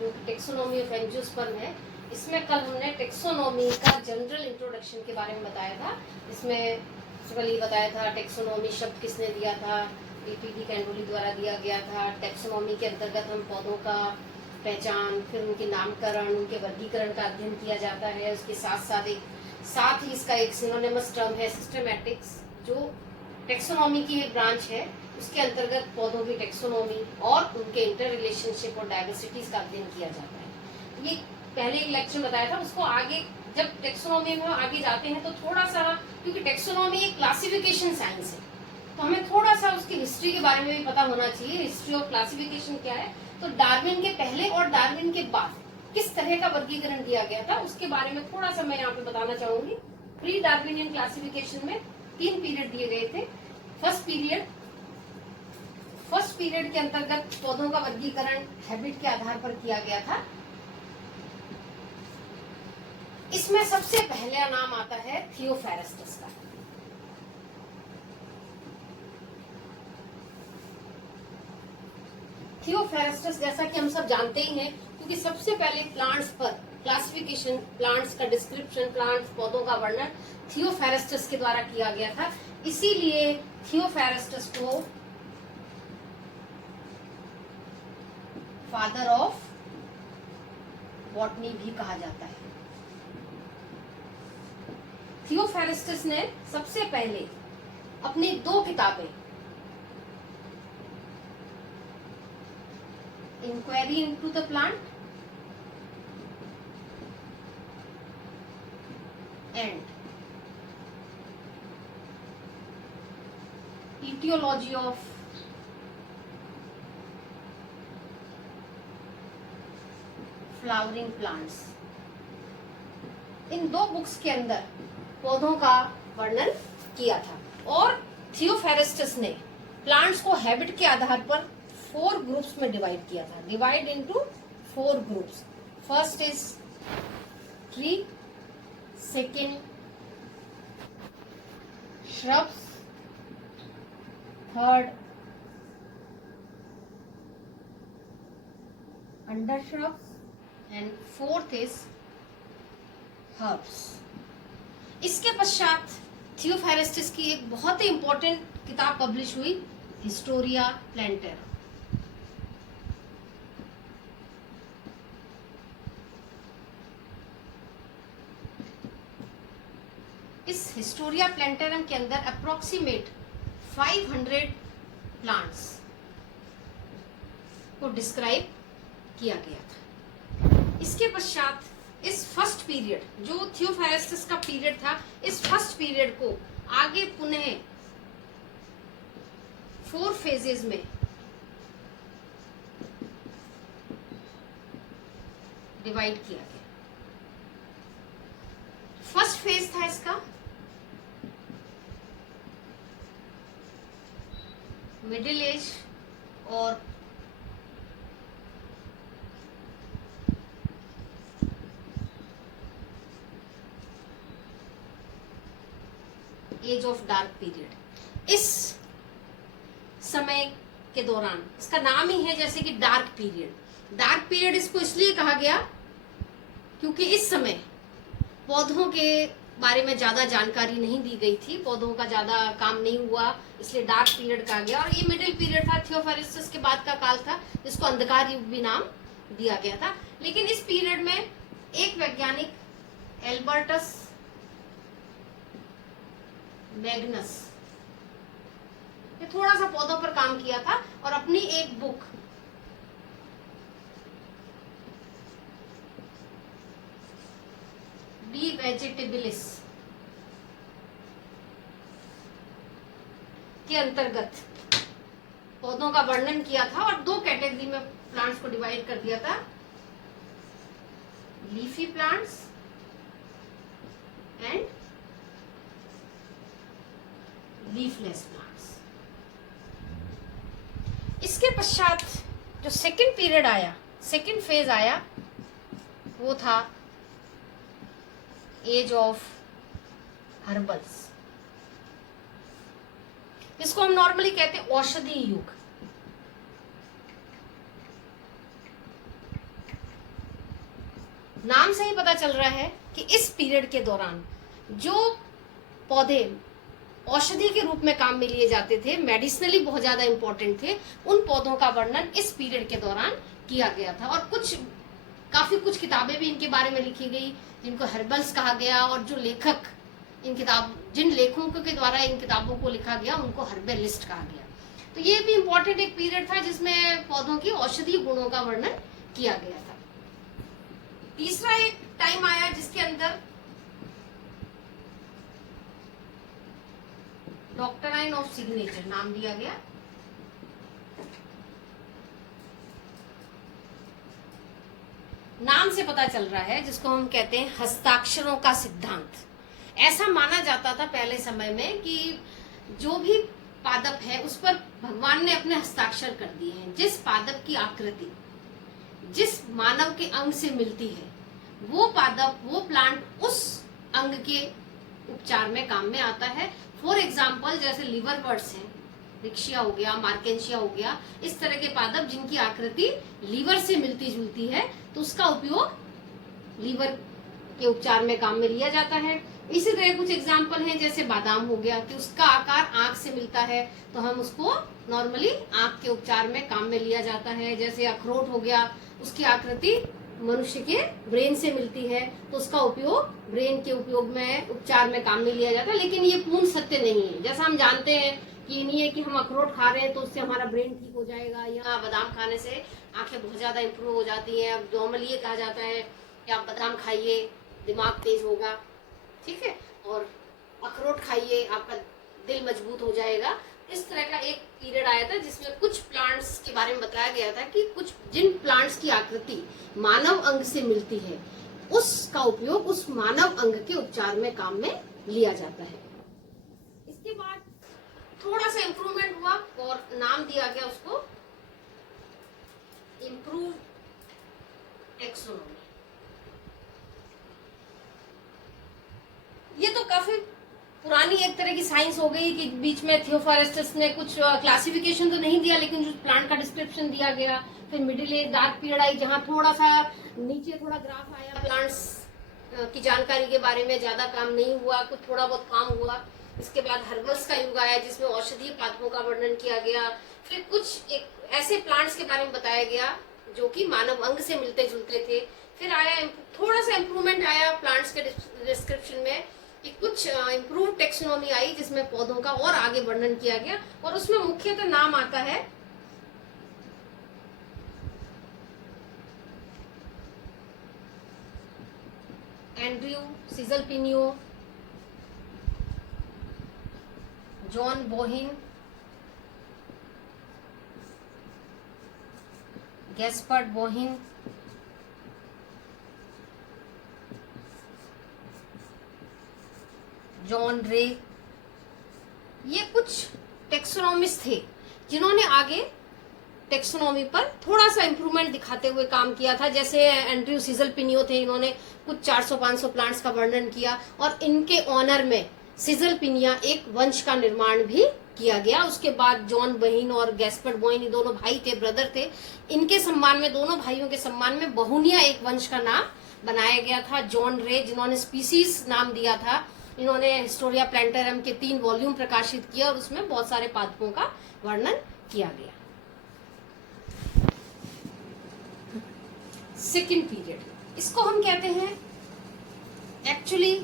जो taxonomy of angiosperm है। इसमें कल हमने टेक्सोनॉमी का जनरल इंट्रोडक्शन के बारे में बताया था। इसमें कल ये बताया था टेक्सोनॉमी शब्द किसने दिया था, APD कैंडोली द्वारा दिया गया था। टेक्सोनॉमी के अंतर्गत हम पौधों का पहचान, फिर उनके नामकरण, उनके वर्गीकरण का अध्ययन किया जाता है। उसके साथ ही इसका एक सिनोनिमस टर्म है सिस्टमैटिक्स, जो टेक्सोनॉमी की एक ब्रांच है। उसके अंतर्गत पौधों की टेक्सोनॉमी और उनके इंटर रिलेशनशिप और डाइवर्सिटीज का अध्ययन किया जाता है। ये पहले एक लेक्चर बताया था, उसको आगे जब टेक्सोनॉमी में आगे जाते हैं तो थोड़ा सा, क्योंकि टेक्सोनॉमी एक क्लासिफिकेशन साइंस है तो हमें थोड़ा सा उसकी हिस्ट्री के बारे में भी पता होना चाहिए। हिस्ट्री ऑफ क्लासिफिकेशन क्या है, तो डार्विन के पहले और डार्विन के बाद किस तरह का वर्गीकरण दिया गया था उसके बारे में थोड़ा सा मैं यहाँ पे बताना चाहूंगी। प्री डार्विनियन क्लासिफिकेशन में 3 पीरियड दिए गए थे। फर्स्ट पीरियड के अंतर्गत पौधों का वर्गीकरण हैबिट के आधार पर किया गया था। इसमें सबसे पहला नाम आता है थियोफेरेस्टस का। थियोफेरेस्टस जैसा कि हम सब जानते ही हैं, क्योंकि सबसे पहले प्लांट्स पर क्लासिफिकेशन, प्लांट्स का डिस्क्रिप्शन, प्लांट्स पौधों का वर्णन थियोफेरेस्टस के द्वारा किया गया था। इसीलिए थियोफेरेस्टस को फादर ऑफ बॉटनी भी कहा जाता है। थियोफेरेस्टस ने सबसे पहले अपनी 2 किताबें, inquiry into the plant and etiology of flowering plants, इन 2 बुक्स के अंदर पौधों का वर्णन किया था। और थियोफेरेस्टस ने प्लांट्स को हैबिट के आधार पर 4 ग्रुप्स में डिवाइड किया था। Divide into 4 groups. First is tree, second shrubs, third undershrubs and fourth is herbs। इसके पश्चात थियोफेरेस्टस की एक बहुत ही इंपॉर्टेंट किताब पब्लिश हुई, हिस्टोरिया प्लांटेरा। इस हिस्टोरिया प्लांटेरम के अंदर अप्रोक्सीमेट 500 प्लांट्स को डिस्क्राइब किया गया था। इसके पश्चात इस फर्स्ट पीरियड, जो थियोफेरेस्टस का पीरियड था, इस फर्स्ट पीरियड को आगे पुनः 4 फेजेस में डिवाइड किया गया। फर्स्ट फेज था इसका मिडिल एज और एज ऑफ डार्क पीरियड। इस समय के दौरान इसका नाम ही है जैसे कि डार्क पीरियड। डार्क पीरियड इसको इसलिए कहा गया क्योंकि इस समय पौधों के बारे में ज्यादा जानकारी नहीं दी गई थी, पौधों का ज्यादा काम नहीं हुआ, इसलिए डार्क पीरियड कहा गया। और ये मिडिल पीरियड था, थियोफेरेस्टस के बाद का काल था, जिसको अंधकार युग भी नाम दिया गया था। लेकिन इस पीरियड में एक वैज्ञानिक एल्बर्टस मैग्नस ने थोड़ा सा पौधों पर काम किया था और अपनी एक बुक डी वेजिटेबलिस के अंतर्गत पौधों का वर्णन किया था और 2 कैटेगरी में प्लांट्स को डिवाइड कर दिया था, leafy plants and leafless plants. इसके पश्चात जो सेकंड पीरियड आया, सेकंड फेज आया, वो था एज ऑफ हर्बल्स, जिसको हम नॉर्मली कहते हैं औषधि युग। नाम से ही पता चल रहा है कि इस पीरियड के दौरान जो पौधे औषधि के रूप में काम में लिए जाते थे, मेडिसिनली बहुत ज्यादा इंपॉर्टेंट थे, उन पौधों का वर्णन इस पीरियड के दौरान किया गया था। और काफी कुछ किताबें भी इनके बारे में लिखी गई जिनको हर्बल्स कहा गया, और जो लेखक जिन लेखकों के द्वारा इन किताबों को लिखा गया उनको हर्बलिस्ट कहा गया। तो ये भी इम्पोर्टेंट एक पीरियड था जिसमें पौधों की औषधीय गुणों का वर्णन किया गया था। तीसरा एक टाइम आया जिसके अंदर डॉक्ट्राइन ऑफ सिग्नेचर नाम दिया गया। नाम से पता चल रहा है जिसको हम कहते हैं हस्ताक्षरों का सिद्धांत। ऐसा माना जाता था पहले समय में कि जो भी पादप है उस पर भगवान ने अपने हस्ताक्षर कर दिए हैं। जिस पादप की आकृति जिस मानव के अंग से मिलती है वो पादप, वो प्लांट उस अंग के उपचार में काम में आता है। फॉर एग्जाम्पल जैसे लिवर बर्ड्स हैं, रिक्शिया हो गया, मार्केंशिया हो गया, इस तरह के पादप जिनकी आकृति लीवर से मिलती जुलती है तो उसका उपयोग लीवर के उपचार में काम में लिया जाता है। इसी तरह कुछ एग्जाम्पल हैं जैसे बादाम हो गया कि उसका आकार आंख से मिलता है तो हम उसको नॉर्मली आंख के उपचार में काम में लिया जाता है। जैसे अखरोट हो गया, उसकी आकृति मनुष्य के ब्रेन से मिलती है तो उसका उपयोग ब्रेन के उपचार में काम में लिया जाता है। लेकिन ये पूर्ण सत्य नहीं है। जैसा हम जानते हैं कि ये नहीं है कि हम अखरोट खा रहे हैं तो उससे हमारा ब्रेन ठीक हो जाएगा, या बादाम खाने से आंखें बहुत ज्यादा इंप्रूव हो जाती हैं। अब नॉर्मली ये कहा जाता है कि आप बादाम खाइए दिमाग तेज होगा, ठीक है, और अखरोट खाइए आपका दिल मजबूत हो जाएगा। इस तरह का एक पीरियड आया था जिसमें कुछ प्लांट्स के बारे में बताया गया था कि जिन प्लांट्स की आकृति मानव अंग से मिलती है उसका उपयोग उस मानव अंग के उपचार में काम में लिया जाता है। इसके बाद थोड़ा सा इम्प्रूवमेंट हुआ और नाम दिया गया उसको इम्प्रूव टेक्सोनॉमी। ये तो काफी पुरानी एक तरह की साइंस हो गई कि बीच में थियोफॉरेस्टस ने कुछ क्लासिफिकेशन तो नहीं दिया लेकिन जो प्लांट का डिस्क्रिप्शन दिया गया। फिर middle age dark period I जहां थोड़ा सा नीचे थोड़ा ग्राफ आया, प्लांट्स की जानकारी के बारे में ज्यादा काम नहीं हुआ, कुछ थोड़ा बहुत काम हुआ। इसके बाद हर्बल्स का युग आया जिसमें औषधीय पादपों का वर्णन किया गया। फिर कुछ एक ऐसे प्लांट्स के बारे में बताया गया जो कि मानव अंग से मिलते जुलते थे। फिर आया थोड़ा सा इम्प्रूवमेंट आया प्लांट्स के डिस्क्रिप्शन में कि कुछ इम्प्रूव टेक्सोनॉमी आई जिसमें पौधों का और आगे वर्णन किया गया और उसमें मुख्यतः नाम आता है एंड्रयू सीजलपिनियो, जॉन बोहिन, गैस्पर्ड बोहिन, जॉन रे। ये कुछ टेक्सोनॉमिस्ट थे जिन्होंने आगे टेक्सोनॉमी पर थोड़ा सा इम्प्रूवमेंट दिखाते हुए काम किया था। जैसे एंड्रयू सीजलपिनियो थे, इन्होंने कुछ 400-500 प्लांट्स का वर्णन किया और इनके ऑनर में सीजलपिनिया एक वंश का निर्माण भी किया गया। उसके बाद जॉन बहिन और गैस्पर्ड बोहिन, ये दोनों भाई थे, ब्रदर थे, इनके सम्मान में, दोनों भाइयों के सम्मान में बहुनिया एक वंश का नाम बनाया गया था। जॉन रे जिन्होंने स्पीसीज नाम दिया था, इन्होंने हिस्टोरिया प्लांटेरम के 3 वॉल्यूम प्रकाशित किया और उसमें बहुत सारे पादपों का वर्णन किया गया। सेकेंड पीरियड, इसको हम कहते हैं एक्चुअली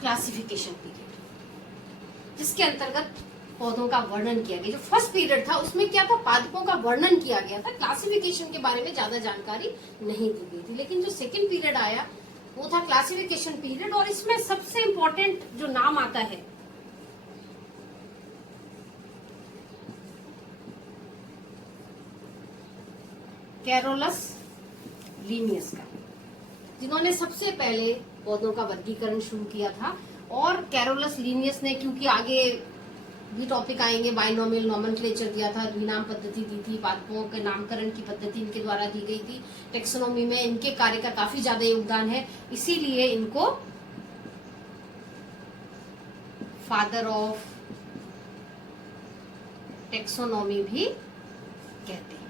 क्लासिफिकेशन पीरियड, जिसके अंतर्गत पौधों का वर्णन किया गया। जो फर्स्ट पीरियड था उसमें क्या था, पादपों का वर्णन किया गया था, क्लासिफिकेशन के बारे में ज्यादा जानकारी नहीं दी गई थी। लेकिन जो सेकेंड पीरियड आया वो था क्लासिफिकेशन पीरियड और इसमें सबसे इंपॉर्टेंट जो नाम आता है कैरोलस लीनियस का, जिन्होंने सबसे पहले पौधों का वर्गीकरण शुरू किया था। और कैरोलस लीनियस ने, क्योंकि आगे भी टॉपिक आएंगे, बाइनोमियल नोमेनक्लेचर दिया था, द्विनाम पद्धति दी थी, पादपों के नामकरण की पद्धति इनके द्वारा दी गई थी। टेक्सोनॉमी में इनके कार्य का काफी ज्यादा योगदान है, इसीलिए इनको फादर ऑफ टेक्सोनॉमी भी कहते हैं।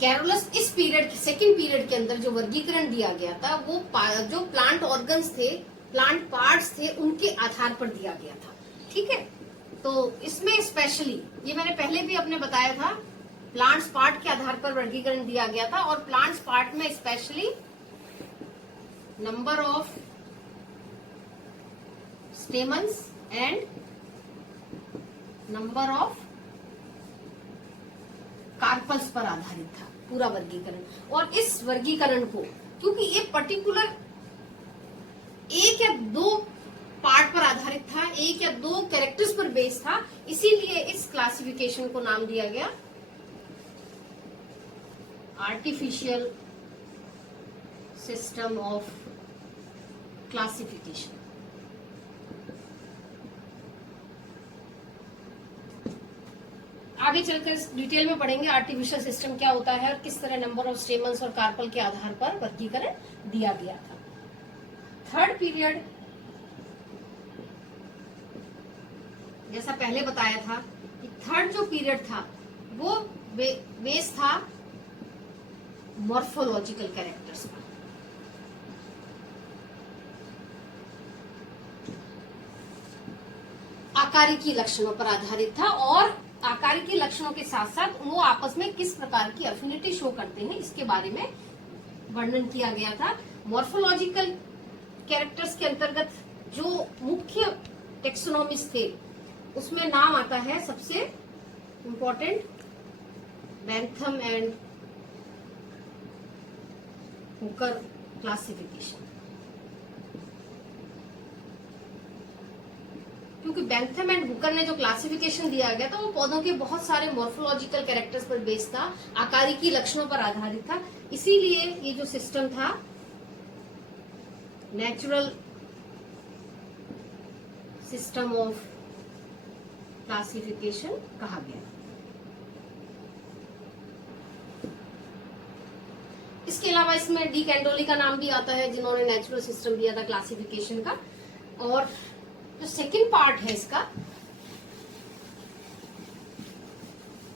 कैरोलस इस पीरियड, सेकेंड पीरियड के अंदर जो वर्गीकरण दिया गया था वो जो प्लांट ऑर्गन्स थे, प्लांट पार्ट्स थे, उनके आधार पर दिया गया था। ठीक है, तो इसमें स्पेशली ये मैंने पहले भी अपने बताया था, प्लांट्स पार्ट के आधार पर वर्गीकरण दिया गया था और प्लांट्स पार्ट में specially number of stamens and number of carpels पर आधारित था पूरा वर्गीकरण। और इस वर्गीकरण को, क्योंकि ये पर्टिकुलर एक या दो पार्ट पर आधारित था, एक या दो कैरेक्टर्स पर बेस था, इसीलिए इस क्लासिफिकेशन को नाम दिया गया आर्टिफिशियल सिस्टम ऑफ क्लासिफिकेशन। आगे चलकर डिटेल में पढ़ेंगे आर्टिफिशियल सिस्टम क्या होता है और किस तरह नंबर ऑफ स्टेमन्स और कार्पल के आधार पर वर्गीकरण दिया गया था। थर्ड पीरियड, जैसा पहले बताया था कि थर्ड जो पीरियड था वो बेस था मॉर्फोलॉजिकल कैरेक्टर्स का। आकारिकी लक्षणों पर आधारित था और आकारिकी लक्षणों के साथ साथ वो आपस में किस प्रकार की अफिनिटी शो करते हैं इसके बारे में वर्णन किया गया था। मॉर्फोलॉजिकल कैरेक्टर्स के अंतर्गत जो मुख्य टेक्सोनॉमिस थे उसमें नाम आता है सबसे important Bentham and Hooker classification. क्योंकि बैंथम एंड हुकर ने जो क्लासिफिकेशन दिया गया था वो पौधों के बहुत सारे मॉर्फोलॉजिकल कैरेक्टर्स पर बेस्ड था, आकारिकी लक्षणों पर आधारित था, इसीलिए ये जो सिस्टम था नेचुरल सिस्टम ऑफ क्लासिफिकेशन कहा गया। इसके अलावा इसमें डी कैंडोली का नाम भी आता है जिन्होंने नेचुरल सिस्टम दिया था क्लासिफिकेशन का। और जो सेकंड पार्ट है इसका,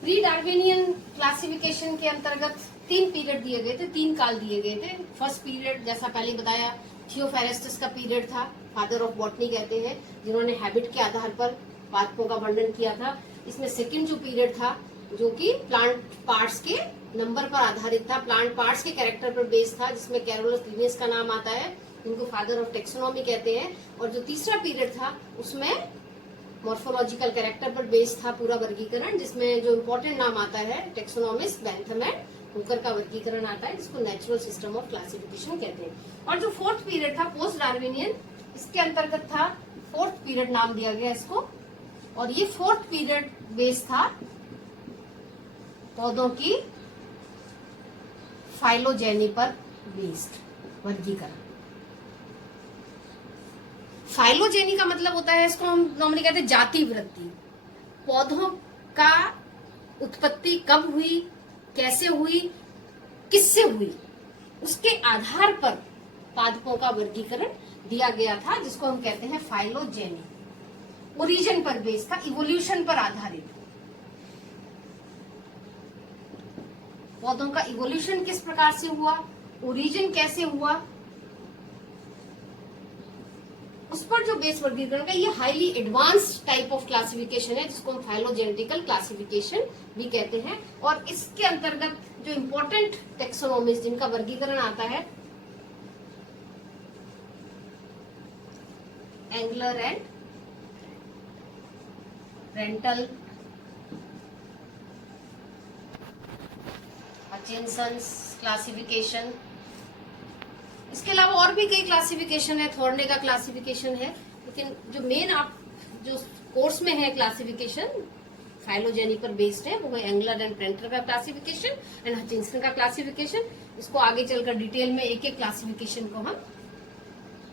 प्री डार्विनियन क्लासिफिकेशन के अंतर्गत 3 पीरियड दिए गए थे, 3 काल दिए गए थे। फर्स्ट पीरियड जैसा पहले बताया थियोफेरेस्टस का पीरियड था, फादर ऑफ बॉटनी कहते हैं, जिन्होंने हैबिट के आधार पर पादपों का वर्णन किया था। इसमें सेकंड जो पीरियड था जो कि प्लांट पार्ट्स के नंबर पर आधारित था, प्लांट पार्ट्स के कैरेक्टर पर बेस्ड था, जिसमें कैरोलस लिनियस का नाम आता है, उनको फादर ऑफ टेक्सोनॉमी कहते हैं। और जो तीसरा पीरियड था उसमें मॉर्फोलॉजिकल कैरेक्टर पर बेस्ड था पूरा वर्गीकरण, जिसमें जो इम्पोर्टेंट नाम आता है टेक्सोनॉमिस्ट बैंथम एंड हुकर का वर्गीकरण आता है, जिसको नेचुरल सिस्टम ऑफ क्लासिफिकेशन कहते हैं। और जो फोर्थ पीरियड था पोस्ट डार्विनियन, इसके अंतर्गत था, फोर्थ पीरियड नाम दिया गया इसको, और ये फोर्थ पीरियड बेस था पौधों की फाइलोजेनी पर बेस्ड वर्गीकरण। फाइलोजेनी का मतलब होता है, इसको हम नॉर्मली कहते हैं जाति वृद्धि। पौधों का उत्पत्ति कब हुई, कैसे हुई, किससे हुई, उसके आधार पर पादपों का वर्गीकरण दिया गया था, जिसको हम कहते हैं फाइलोजेनी। ओरिजिन पर बेस्ड था, इवोल्यूशन पर आधारित। पौधों का इवोल्यूशन किस प्रकार से हुआ, ओरिजिन कैसे हुआ, उस पर जो बेस वर्गीकरण का, ये highly advanced type of classification है, जिसको हम फाइलोजेनेटिकल क्लासिफिकेशन भी कहते हैं। और इसके अंतर्गत जो इम्पोर्टेंट टेक्सोनॉमिस जिनका वर्गीकरण आता है, एंगलर एंड रेंटल, हचिनसंस क्लासिफिकेशन। इसके अलावा और भी कई क्लासिफिकेशन है, थॉर्ने का क्लासिफिकेशन है, लेकिन जो मेन आप जो कोर्स में है क्लासिफिकेशन फाइलोजेनी पर बेस्ड है, वो है एंगलर एंड प्रेंटर का क्लासिफिकेशन एंड हचिनसन का क्लासिफिकेशन। इसको आगे चलकर डिटेल में एक एक क्लासिफिकेशन को हम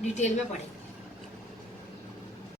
डिटेल में पढ़ेंगे।